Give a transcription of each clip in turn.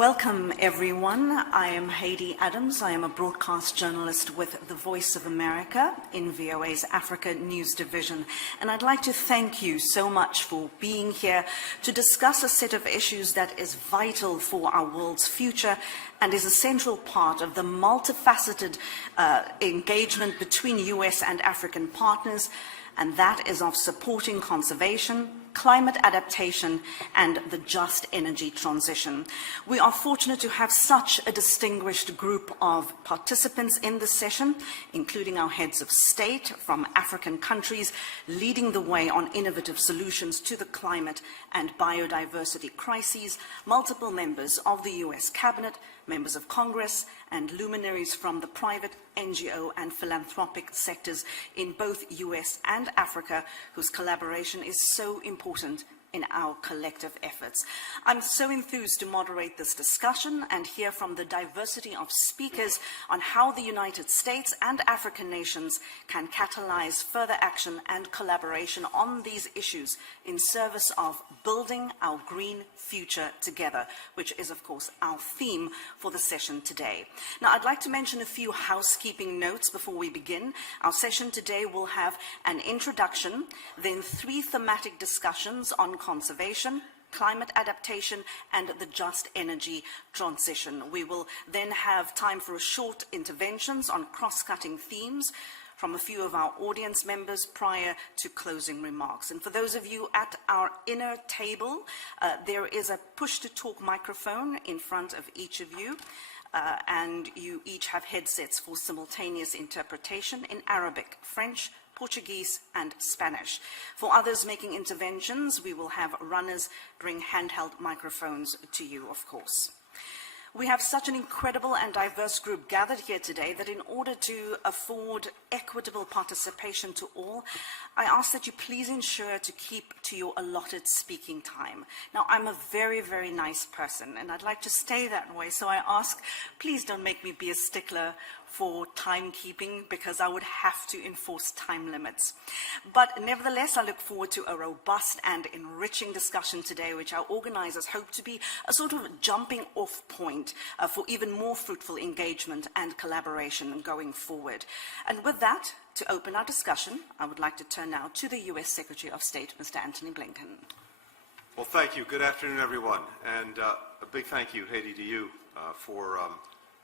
Welcome, everyone. I am Haydé Adams. I am a broadcast journalist with the Voice of America in VOA's Africa News Division. And I'd like to thank you so much for being here to discuss a set of issues that is vital for our world's future and is a central part of the multifaceted engagement between U.S. and African partners, and that is of supporting conservation, climate adaptation, and the just energy transition. We are fortunate to have such a distinguished group of participants in this session, including our heads of state from African countries, leading the way on innovative solutions to the climate and biodiversity crises, multiple members of the U.S. Cabinet, members of Congress, and luminaries from the private, NGO, and philanthropic sectors in both U.S. and Africa, whose collaboration is so important in our collective efforts. I'm so enthused to moderate this discussion and hear from the diversity of speakers on how the United States and African nations can catalyze further action and collaboration on these issues in service of building our green future together, which is, of course, our theme for the session today. Now, I'd like to mention a few housekeeping notes before we begin. Our session today will have an introduction, then 3 thematic discussions on conservation, climate adaptation, and the just energy transition. We will then have time for short interventions on cross-cutting themes from a few of our audience members prior to closing remarks. And for those of you at our inner table, there is a push-to-talk microphone in front of each of you. And you each have headsets for simultaneous interpretation in Arabic, French, Portuguese, and Spanish. For others making interventions, we will have runners bring handheld microphones to you, of course. We have such an incredible and diverse group gathered here today that in order to afford equitable participation to all, I ask that you please ensure to keep to your allotted speaking time. Now, I'm a very, very nice person, and I'd like to stay that way, so I ask, please don't make me be a stickler for timekeeping, because I would have to enforce time limits. But nevertheless, I look forward to a robust and enriching discussion today, which our organizers hope to be a sort of jumping off point for even more fruitful engagement and collaboration going forward. And with that, to open our discussion, I would like to turn now to the U.S. Secretary of State, Mr. Anthony Blinken. Well, thank you. Good afternoon, everyone. And a big thank you, Haydé, to you for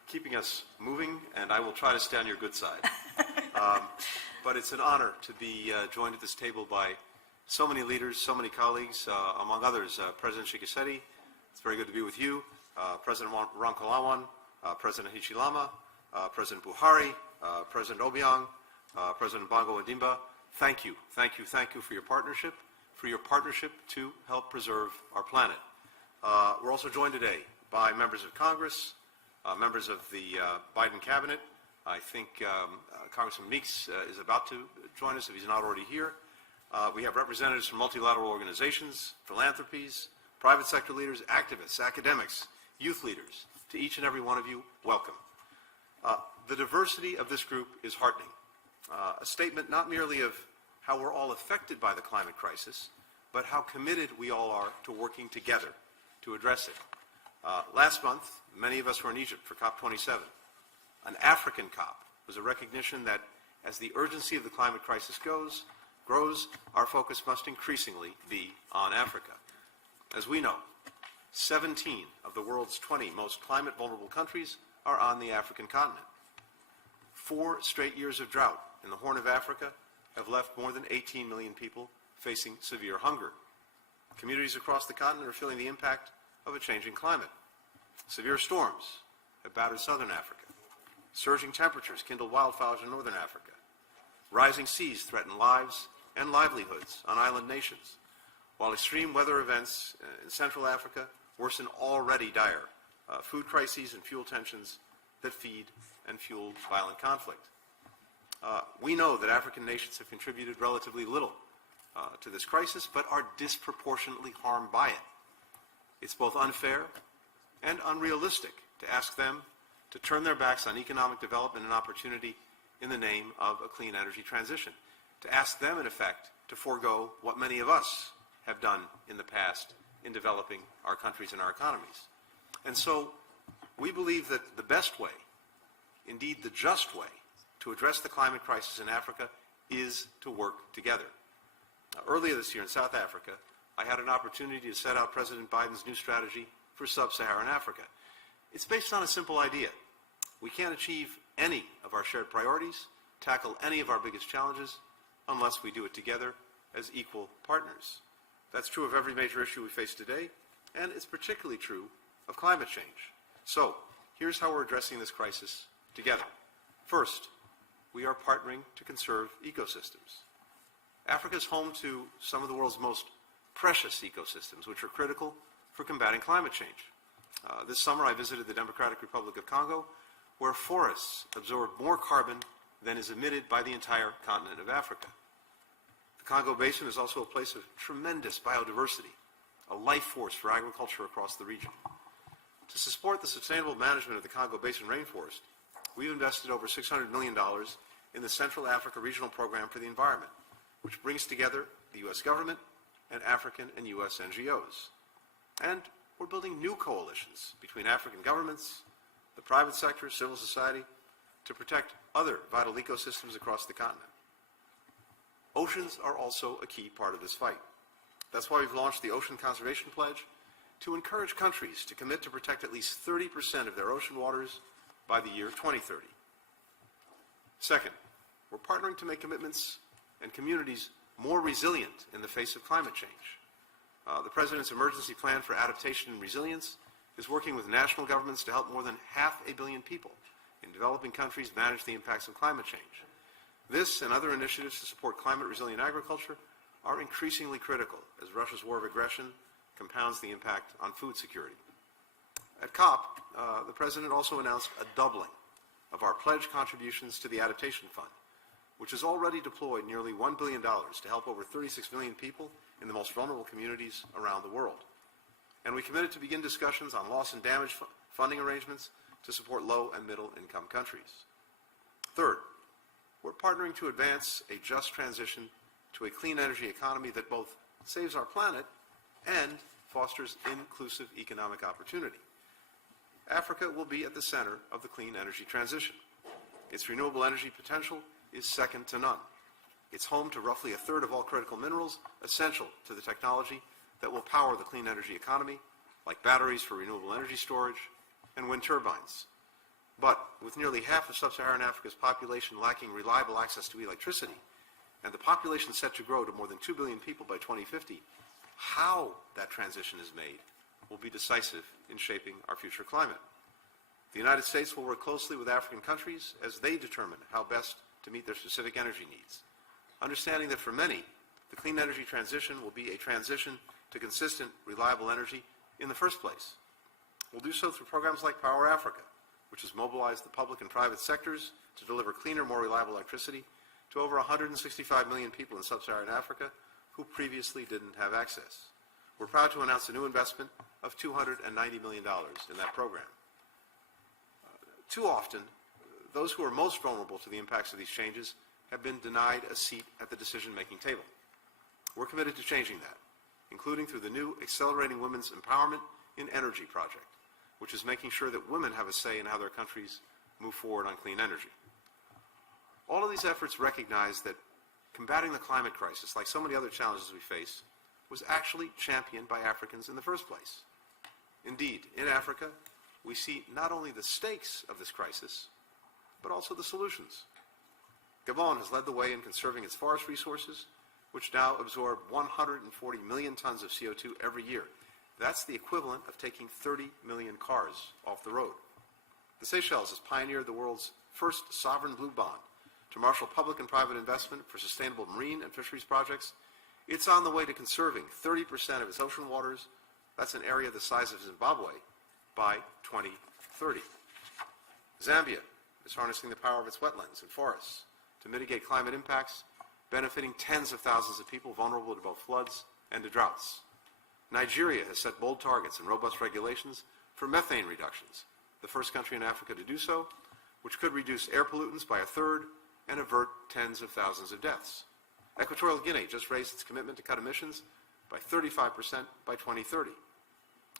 keeping us moving, and I will try to stay on your good side. But it's an honor to be joined at this table by so many leaders, so many colleagues, among others, President Tshisekedi. It's very good to be with you, President Rankolawan, President Hichilema, President Buhari, President Obiang, President Bongo Ondimba. Thank you for your partnership to help preserve our planet. We're also joined today by members of Congress, members of the Biden cabinet. I think Congressman Meeks is about to join us if he's not already here. We have representatives from multilateral organizations, philanthropies, private sector leaders, activists, academics, youth leaders. To each and every one of you, welcome. The diversity of this group is heartening. A statement not merely of how we're all affected by the climate crisis, but how committed we all are to working together to address it. Last month, many of us were in Egypt for COP27. An African COP was a recognition that as the urgency of the climate crisis grows, our focus must increasingly be on Africa. As we know, 17 of the world's 20 most climate vulnerable countries are on the African continent. 4 straight years of drought in the Horn of Africa have left more than 18 million people facing severe hunger. Communities across the continent are feeling the impact of a changing climate. Severe storms have battered southern Africa. Surging temperatures kindle wildfires in northern Africa. Rising seas threaten lives and livelihoods on island nations, while extreme weather events in Central Africa worsen already dire food crises and fuel tensions that feed and fuel violent conflict. We know that African nations have contributed relatively little to this crisis, but are disproportionately harmed by it. It's both unfair and unrealistic to ask them to turn their backs on economic development and opportunity in the name of a clean energy transition, to ask them, in effect, to forego what many of us have done in the past in developing our countries and our economies. And so we believe that the best way, indeed the just way, to address the climate crisis in Africa is to work together. Earlier this year in South Africa, I had an opportunity to set out President Biden's new strategy for sub-Saharan Africa. It's based on a simple idea. We can't achieve any of our shared priorities, tackle any of our biggest challenges, unless we do it together as equal partners. That's true of every major issue we face today, and it's particularly true of climate change. So, here's how we're addressing this crisis together. First, we are partnering to conserve ecosystems. Africa is home to some of the world's most precious ecosystems, which are critical for combating climate change. This summer I visited the Democratic Republic of Congo, where forests absorb more carbon than is emitted by the entire continent of Africa. The Congo Basin is also a place of tremendous biodiversity, a life force for agriculture across the region. To support the sustainable management of the Congo Basin rainforest, we've invested over $600 million in the Central Africa Regional Program for the Environment, which brings together the U.S. government and African and U.S. NGOs. And we're building new coalitions between African governments, the private sector, civil society, to protect other vital ecosystems across the continent. Oceans are also a key part of this fight. That's why we've launched the Ocean Conservation Pledge to encourage countries to commit to protect at least 30% of their ocean waters by the year 2030. Second, we're partnering to make commitments and communities more resilient in the face of climate change. The President's Emergency Plan for Adaptation and Resilience is working with national governments to help more than 500 million people in developing countries manage the impacts of climate change. This and other initiatives to support climate-resilient agriculture are increasingly critical as Russia's war of aggression compounds the impact on food security. At COP, the President also announced a doubling of our pledge contributions to the Adaptation Fund, which has already deployed nearly $1 billion to help over 36 million people in the most vulnerable communities around the world. And we committed to begin discussions on loss and damage funding arrangements to support low and middle income countries. Third, we're partnering to advance a just transition to a clean energy economy that both saves our planet and fosters inclusive economic opportunity. Africa will be at the center of the clean energy transition. Its renewable energy potential is second to none. It's home to roughly a third of all critical minerals essential to the technology that will power the clean energy economy, like batteries for renewable energy storage and wind turbines. But with nearly half of sub-Saharan Africa's population lacking reliable access to electricity, and the population set to grow to more than 2 billion people by 2050, how that transition is made will be decisive in shaping our future climate. The United States will work closely with African countries as they determine how best to meet their specific energy needs, understanding that for many, the clean energy transition will be a transition to consistent, reliable energy in the first place. We'll do so through programs like Power Africa, which has mobilized the public and private sectors to deliver cleaner, more reliable electricity to over 165 million people in sub-Saharan Africa who previously didn't have access. We're proud to announce a new investment of $290 million in that program. Too often, those who are most vulnerable to the impacts of these changes have been denied a seat at the decision-making table. We're committed to changing that, including through the new Accelerating Women's Empowerment in Energy project, which is making sure that women have a say in how their countries move forward on clean energy. All of these efforts recognize that combating the climate crisis, like so many other challenges we face, was actually championed by Africans in the first place. Indeed, in Africa, we see not only the stakes of this crisis, but also the solutions. Gabon has led the way in conserving its forest resources, which now absorb 140 million tons of CO2 every year. That's the equivalent of taking 30 million cars off the road. The Seychelles has pioneered the world's first sovereign blue bond to marshal public and private investment for sustainable marine and fisheries projects. It's on the way to conserving 30% of its ocean waters. That's an area the size of Zimbabwe by 2030. Zambia is harnessing the power of its wetlands and forests to mitigate climate impacts, benefiting tens of thousands of people vulnerable to both floods and to droughts. Nigeria has set bold targets and robust regulations for methane reductions, the first country in Africa to do so, which could reduce air pollutants by a third and avert tens of thousands of deaths. Equatorial Guinea just raised its commitment to cut emissions by 35% by 2030.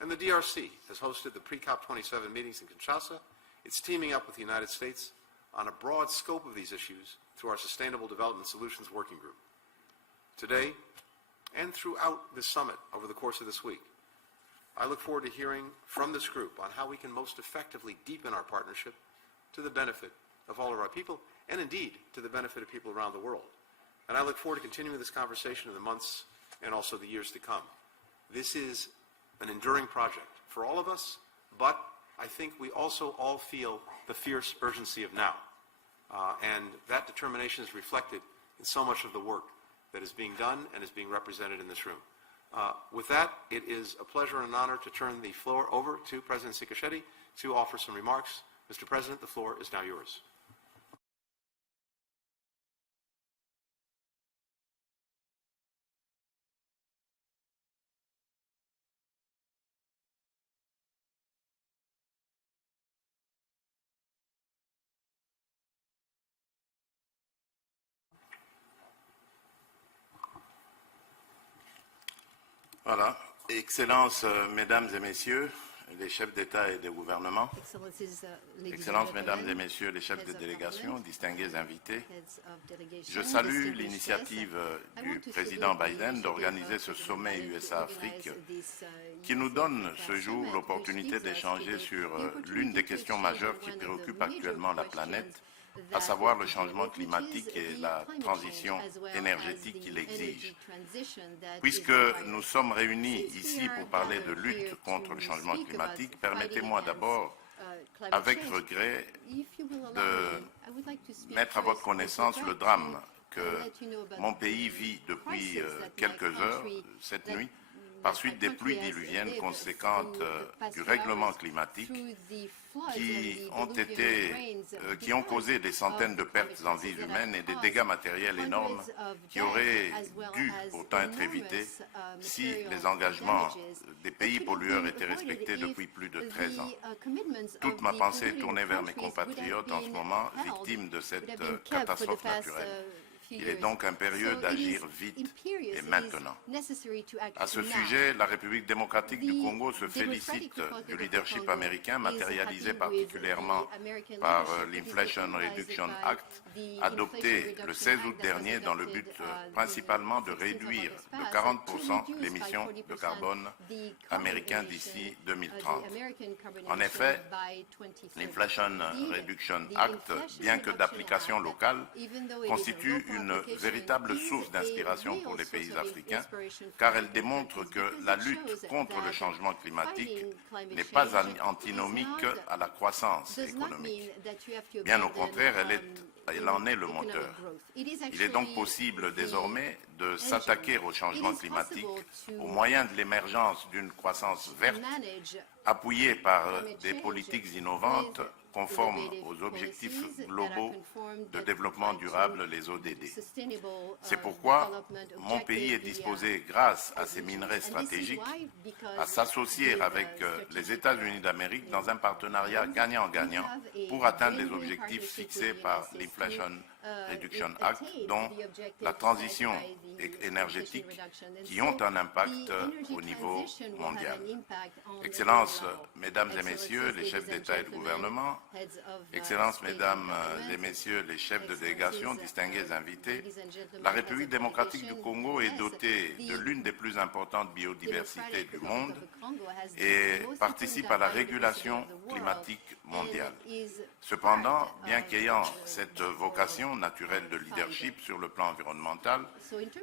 And the DRC has hosted the pre-COP27 meetings in Kinshasa. It's teaming up with the United States on a broad scope of these issues through our Sustainable Development Solutions Working Group. Today, and throughout this summit over the course of this week, I look forward to hearing from this group on how we can most effectively deepen our partnership to the benefit of all of our people, and indeed to the benefit of people around the world. And I look forward to continuing this conversation in the months and also the years to come. This is an enduring project for all of us, but I think we also all feel the fierce urgency of now. And that determination is reflected in so much of the work that is being done and is being represented in this room. With that, it is a pleasure and an honor to turn the floor over to President Tshisekedi to offer some remarks. Mr. President, the floor is now yours. Voilà. Excellences, Mesdames et Messieurs, les chefs d'État et de gouvernement, Excellences, Mesdames et Messieurs, les chefs de délégation, distingués invités, je salue l'initiative du président Biden d'organiser ce sommet USA-Afrique qui nous donne ce jour l'opportunité d'échanger sur l'une des questions majeures qui préoccupent actuellement la planète, à savoir le changement climatique et la transition énergétique qu'il exige. Puisque nous sommes réunis ici pour parler de lutte contre le changement climatique, permettez-moi d'abord, avec regret, de mettre à votre connaissance le drame que mon pays vit depuis quelques heures, cette nuit, par suite des pluies diluviennes conséquentes du règlement climatique qui ont causé des centaines de pertes en vies humaines et des dégâts matériels énormes qui auraient dû pourtant être évités si les engagements des pays pollueurs étaient respectés depuis plus de 13 ans. Toute ma pensée est tournée vers mes compatriotes en ce moment, victimes de cette catastrophe naturelle. Il est donc impérieux d'agir vite et maintenant. À ce sujet, la République démocratique du Congo se félicite du leadership américain, matérialisé particulièrement par l'Inflation Reduction Act, adopté le 16 août dernier dans le but principalement de réduire de 40% l'émission de carbone américain d'ici 2030. En effet, l'Inflation Reduction Act, bien que d'application locale, constitue une véritable source d'inspiration pour les pays africains, car elle démontre que la lutte contre le changement climatique n'est pas antinomique à la croissance économique. Bien au contraire, elle en est le moteur. Il est donc possible désormais de s'attaquer au changement climatique au moyen de l'émergence d'une croissance verte, appuyée par des politiques innovantes conformes aux objectifs globaux de développement durable, les ODD. C'est pourquoi mon pays est disposé, grâce à ses minerais stratégiques, à s'associer avec les États-Unis d'Amérique dans un partenariat gagnant-gagnant pour atteindre les objectifs fixés par l'Inflation Reduction Act, dont la transition énergétique, qui ont un impact au niveau mondial. Excellences, Mesdames et Messieurs, les chefs d'État et de gouvernement, Excellences, Mesdames et Messieurs, les chefs de délégation, distingués invités, la République démocratique du Congo est dotée de l'une des plus importantes biodiversités du monde et participe à la régulation climatique mondiale. Cependant, bien qu'ayant cette vocation naturelle de leadership sur le plan environnemental,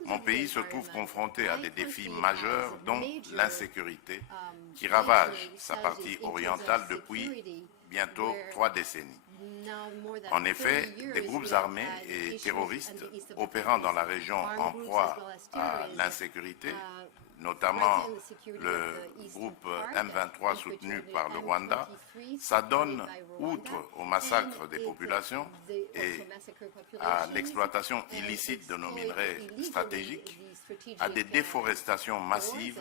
mon pays se trouve confronté à des défis majeurs, dont l'insécurité, qui ravage sa partie orientale depuis bientôt 3 décennies. En effet, des groupes armés et terroristes opérant dans la région en proie à l'insécurité, notamment le groupe M23 soutenu par le Rwanda, s'adonnent, outre au massacre des populations et à l'exploitation illicite de nos minerais stratégiques, à des déforestations massives,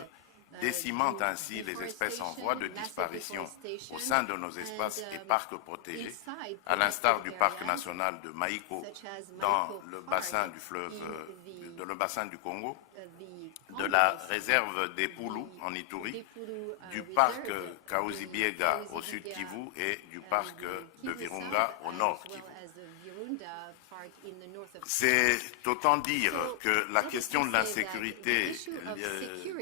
décimant ainsi les espèces en voie de disparition au sein de nos espaces et parcs protégés, à l'instar du parc national de Maïko dans le bassin du fleuve, le bassin du Congo, de la réserve des Poulous en Ituri, du parc Kaozibiega au sud Kivu et du parc de Virunga au nord Kivu. C'est autant dire que la question de l'insécurité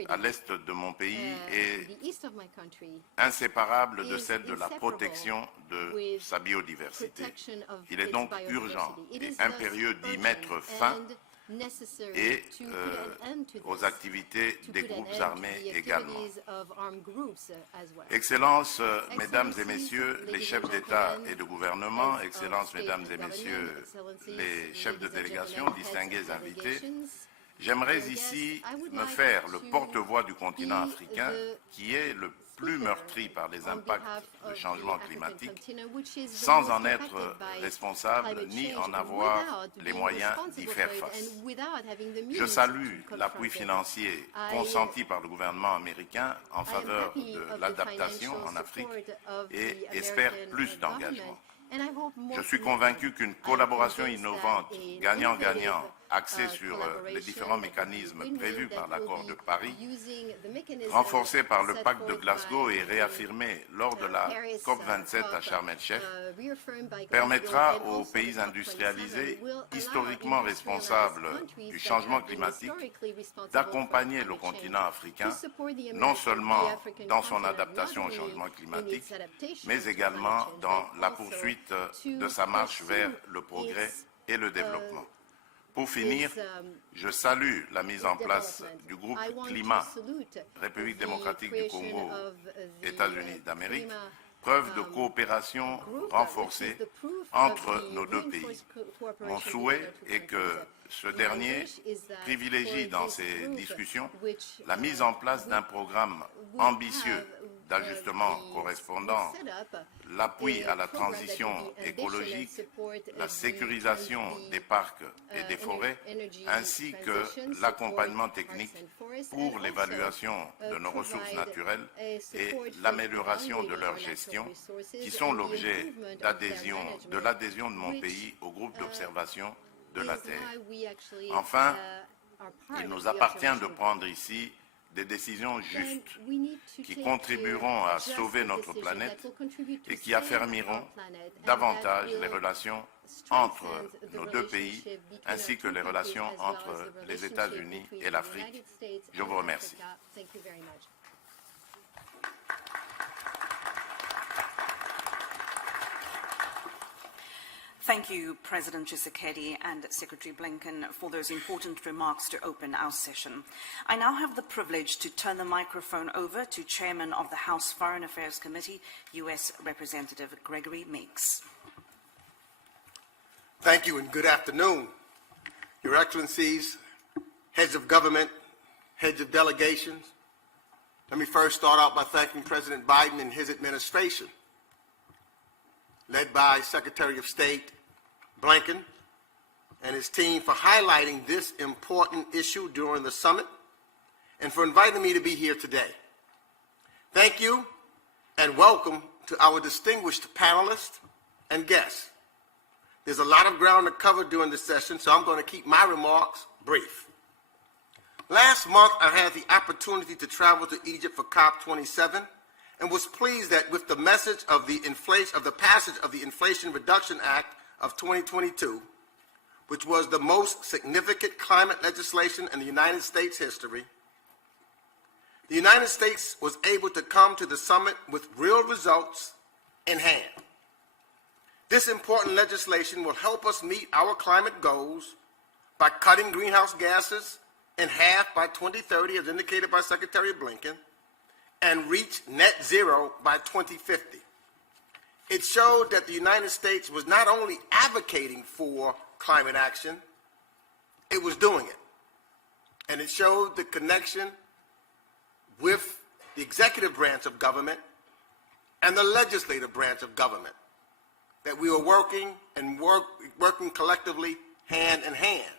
à l'est de mon pays est inséparable de celle de la protection de sa biodiversité. Il est donc urgent et impérieux d'y mettre fin et aux activités des groupes armés également. Excellences, Mesdames et Messieurs les chefs d'État et de gouvernement, Excellences, Mesdames et Messieurs les chefs de délégation, distingués invités, j'aimerais ici me faire le porte-voix du continent africain qui est le plus meurtri par les impacts du changement climatique, sans en être responsable ni en avoir les moyens d'y faire face. Je salue l'appui financier consenti par le gouvernement américain en faveur de l'adaptation en Afrique et espère plus d'engagement. Je suis convaincu qu'une collaboration innovante, gagnant-gagnant, axée sur les différents mécanismes prévus par l'accord de Paris, renforcé par le pacte de Glasgow et réaffirmé lors de la COP27 à Sharm el-Sheikh, permettra aux pays industrialisés, historiquement responsables du changement climatique, d'accompagner le continent africain, non seulement dans son adaptation au changement climatique, mais également dans la poursuite de sa marche vers le progrès et le développement. Pour finir, je salue la mise en place du groupe Climat, République démocratique du Congo, États-Unis d'Amérique, preuve de coopération renforcée entre nos deux pays. Mon souhait est que ce dernier privilégie dans ses discussions la mise en place d'un programme ambitieux d'ajustement correspondant, l'appui à la transition écologique, la sécurisation des parcs et des forêts, ainsi que l'accompagnement technique pour l'évaluation de nos ressources naturelles et l'amélioration de leur gestion, qui sont l'objet de l'adhésion de mon pays au groupe d'observation de la Terre. Enfin, il nous appartient de prendre ici des décisions justes qui contribueront à sauver notre planète et qui affermiront davantage les relations entre nos deux pays ainsi que les relations entre les États-Unis et l'Afrique. Je vous remercie. Thank you, President Tshisekedi and Secretary Blinken, for those important remarks to open our session. I now have the privilege to turn the microphone over to Chairman of the House Foreign Affairs Committee, U.S. Representative Gregory Marks. Thank you and good afternoon. Your Excellencies, heads of government, heads of delegations. Let me first start out by thanking President Biden and his administration, led by Secretary of State Blinken and his team, for highlighting this important issue during the summit and for inviting me to be here today. Thank you and welcome to our distinguished panelists and guests. There's a lot of ground to cover during this session, so I'm going to keep my remarks brief. Last month, I had the opportunity to travel to Egypt for COP27 and was pleased that with the message of the passage of the Inflation Reduction Act of 2022, which was the most significant climate legislation in the United States history, the United States was able to come to the summit with real results in hand. This important legislation will help us meet our climate goals by cutting greenhouse gases in half by 2030, as indicated by Secretary Blinken, and reach net zero by 2050. It showed that the United States was not only advocating for climate action, it was doing it. And it showed the connection with the executive branch of government and the legislative branch of government, that we were working collectively hand in hand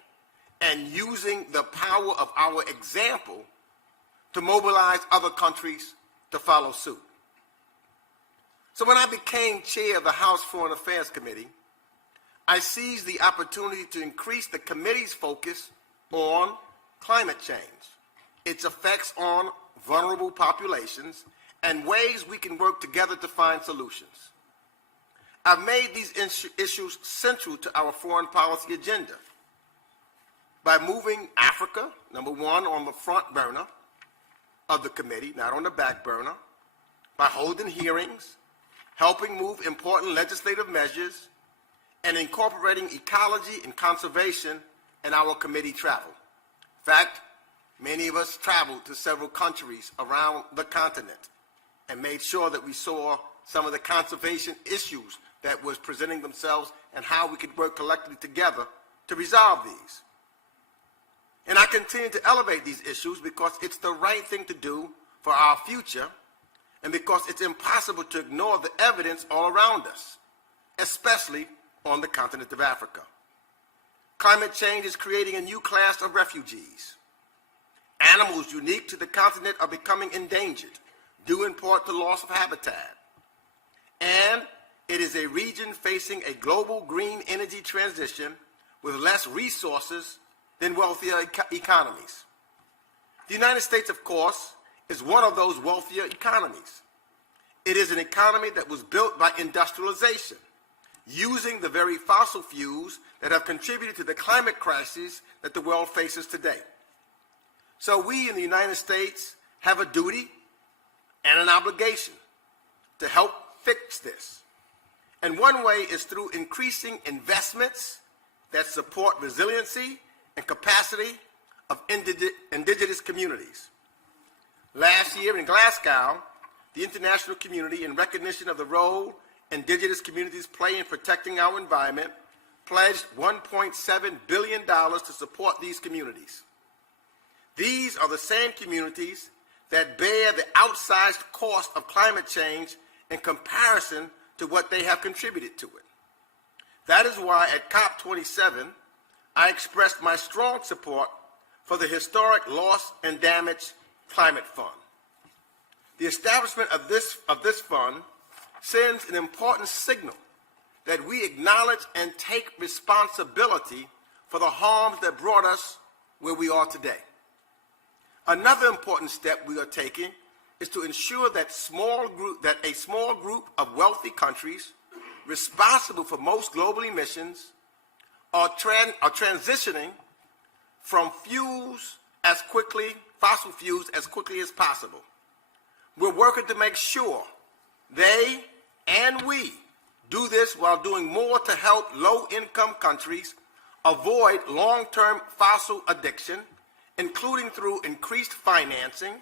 and using the power of our example to mobilize other countries to follow suit. So when I became chair of the House Foreign Affairs Committee, I seized the opportunity to increase the committee's focus on climate change, its effects on vulnerable populations, and ways we can work together to find solutions. I've made these issues central to our foreign policy agenda by moving Africa, number one, on the front burner of the committee, not on the back burner, by holding hearings, helping move important legislative measures, and incorporating ecology and conservation in our committee travel. In fact, many of us traveled to several countries around the continent and made sure that we saw some of the conservation issues that was presenting themselves and how we could work collectively together to resolve these. And I continue to elevate these issues because it's the right thing to do for our future and because it's impossible to ignore the evidence all around us, especially on the continent of Africa. Climate change is creating a new class of refugees. Animals unique to the continent are becoming endangered, due in part to loss of habitat. And it is a region facing a global green energy transition with less resources than wealthier economies. The United States, of course, is one of those wealthier economies. It is an economy that was built by industrialization, using the very fossil fuels that have contributed to the climate crisis that the world faces today. So we in the United States have a duty and an obligation to help fix this. And one way is through increasing investments that support resiliency and capacity of indigenous communities. Last year in Glasgow, the international community, in recognition of the role indigenous communities play in protecting our environment, pledged $1.7 billion to support these communities. These are the same communities that bear the outsized cost of climate change in comparison to what they have contributed to it. That is why at COP27, I expressed my strong support for the historic Loss and Damage Climate Fund. The establishment of this fund sends an important signal that we acknowledge and take responsibility for the harms that brought us where we are today. Another important step we are taking is to ensure that a small group of wealthy countries responsible for most global emissions are transitioning from fossil fuels as quickly as possible. We're working to make sure they and we do this while doing more to help low-income countries avoid long-term fossil addiction, including through increased financing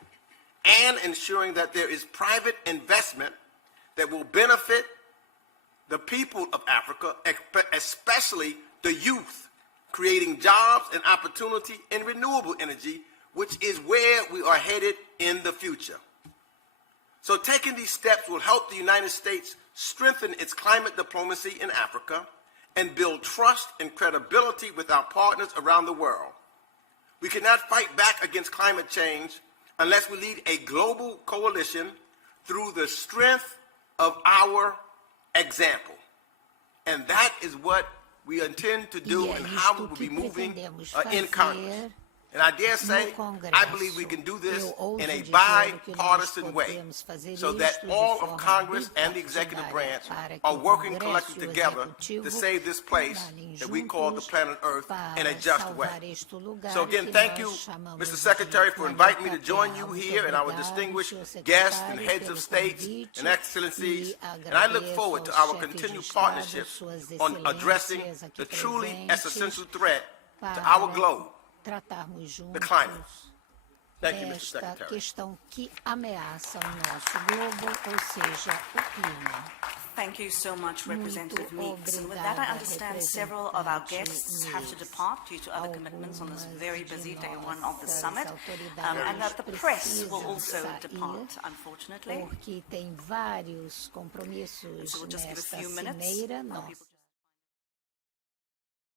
and ensuring that there is private investment that will benefit the people of Africa, especially the youth, creating jobs and opportunity in renewable energy, which is where we are headed in the future. So taking these steps will help the United States strengthen its climate diplomacy in Africa and build trust and credibility with our partners around the world. We cannot fight back against climate change unless we lead a global coalition through the strength of our example. And that is what we intend to do and how we will be moving in Congress. And I dare say, I believe we can do this in a bipartisan way so that all of Congress and the executive branch are working collectively together to save this place that we call the planet Earth in a just way. So again, thank you, Mr. Secretary, for inviting me to join you here and our distinguished guests and heads of states and excellencies. And I look forward to our continued partnerships on addressing the truly existential threat to our globe, the climate. Thank you, Mr. Secretary. Questão que ameaça o nosso globo, ou seja, o clima. Thank you so much, Representative Meeks. And with that, I understand several of our guests have to depart due to other commitments on this very busy day one of the summit, and that the press will also depart, unfortunately. Porque tem vários compromissos So we'll just give a nesta few minutes cimeira. while people